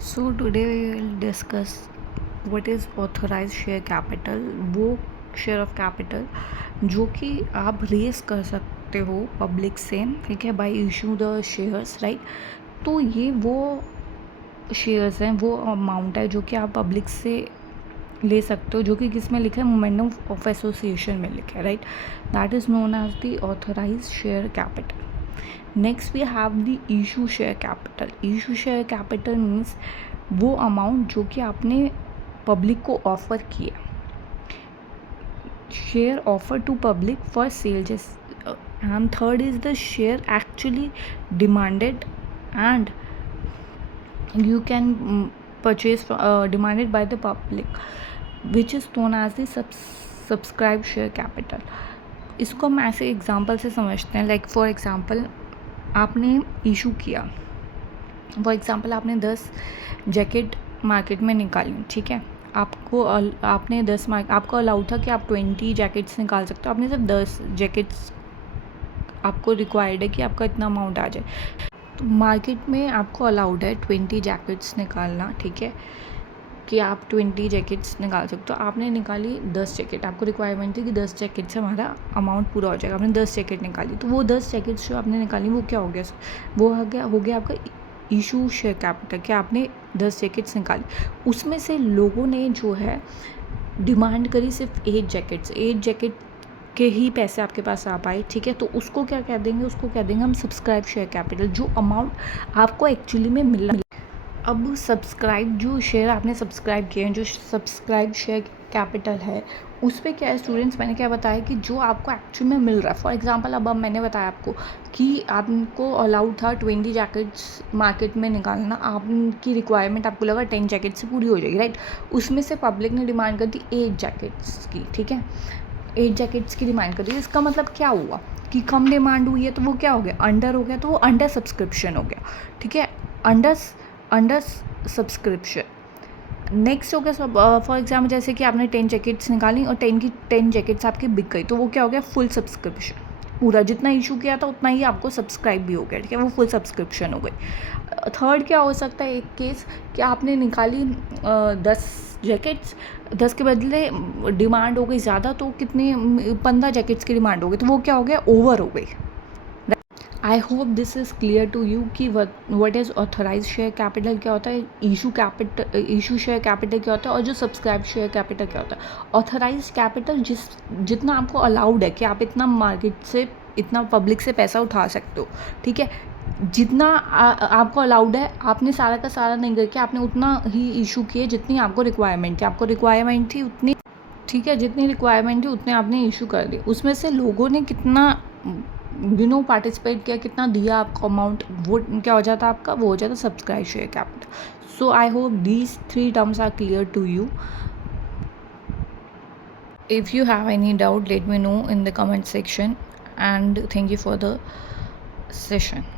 So today we will discuss what is authorized share capital. वो share of capital जो कि आप race कर सकते हो पब्लिक से, ठीक है, bye issue the shares, right. तो ये वो शेयर्स हैं, वो अमाउंट है जो कि आप पब्लिक से ले सकते हो, जो कि किस में लिखा है, मोमेंटम ऑफ एसोसिएशन में लिखा है, right. That is known as the authorised share capital. Next we have the issue share capital. Issue share capital means वो अमाउंट जो कि आपने पब्लिक को ऑफर किया, share offer to public for sale. And third is the share actually demanded and you can purchase demanded by the public, which is known as the subscribed share capital. इसको हम ऐसे example से समझते हैं, like for example आपने issue किया, for example आपने 10 jacket market में निकाली, ठीक है। आपको आपको अलाउड था कि आप 20 जैकेट्स निकाल सकते हो, आपने सिर्फ 10 जैकेट्स आपको रिक्वायर्ड है कि आपका इतना अमाउंट आ जाए। तो मार्केट में आपको अलाउड है 20 जैकेट्स निकालना, ठीक है, कि आप 20 जैकेट्स निकाल सकते हो। आपने निकाली 10 जैकेट, आपको रिक्वायरमेंट थी कि 10 जैकेट से हमारा अमाउंट पूरा हो जाएगा। आपने 10 जैकेट निकाली, तो वो 10 जैकेट्स जो आपने निकाली वो क्या हो गया, वो हो गया आपका इशू शेयर कैपिटल। कि आपने 10 जैकेट्स निकाली, उसमें से लोगों ने जो है डिमांड करी सिर्फ 8 जैकेट्स, 8 जैकेट के ही पैसे आपके पास आ पाए, ठीक है। तो उसको क्या कह देंगे, उसको कह देंगे हम सब्सक्राइब शेयर कैपिटल, जो अमाउंट आपको एक्चुअली में मिला। अब सब्सक्राइब जो शेयर आपने सब्सक्राइब किए हैं, जो सब्सक्राइब शेयर कैपिटल है, उस पर क्या है स्टूडेंट्स, मैंने क्या बताया कि जो आपको एक्चुअली में मिल रहा है। फॉर एग्जांपल अब मैंने बताया आपको कि आपको अलाउड था 20 जैकेट्स मार्केट में निकालना, आपकी रिक्वायरमेंट आपको लगा 10 जैकेट से पूरी हो जाएगी, राइट। उसमें से पब्लिक ने डिमांड कर दी 8 जैकेट्स की, ठीक है, 8 जैकेट्स की डिमांड कर दी। इसका मतलब क्या हुआ कि कम डिमांड हुई है, तो वो क्या हो गया, अंडर हो गया, तो वो अंडर सब्सक्रिप्शन हो गया, ठीक है, अंडर सब्सक्रिप्शन। नेक्स्ट हो गया फॉर एग्जाम्पल जैसे कि आपने 10 जैकेट्स निकाली और 10 जैकेट्स आपकी बिक गई, तो वो क्या हो गया, फुल सब्सक्रिप्शन। पूरा जितना इशू किया था उतना ही आपको सब्सक्राइब भी हो गया, ठीक है, वो फुल सब्सक्रिप्शन हो गई। थर्ड क्या हो सकता है, एक केस कि आपने निकाली 10 जैकेट्स, 10 के बदले डिमांड हो गई ज़्यादा, तो कितनी 15 जैकेट्स की डिमांड हो गई, तो वो क्या हो गया, ओवर हो गई। I hope this is clear to you कि what is authorise share capital क्या होता है, इशू शेयर कैपिटल क्या होता है, और जो सब्सक्राइब शेयर कैपिटल क्या होता है। ऑथराइज कैपिटल जितना आपको अलाउड है कि आप इतना मार्केट से, इतना पब्लिक से पैसा उठा सकते हो, ठीक है, जितना आपको अलाउड है, आपने सारा का सारा नहीं करके आपने उतना ही इशू किए जितनी आपको रिक्वायरमेंट थी, आपको रिक्वायरमेंट थी उतनी, ठीक है, जितनी रिक्वायरमेंट थी उतने आपने इशू कर दिए। उसमें से लोगों ने कितना पार्टिसिपेट किया, कितना दिया आपको अमाउंट, वो क्या हो जाता आपका, वो हो जाता subscribe share capital. So I hope these 3 terms are clear to you. If you have any doubt, let me know in the comment section, and thank you for the session.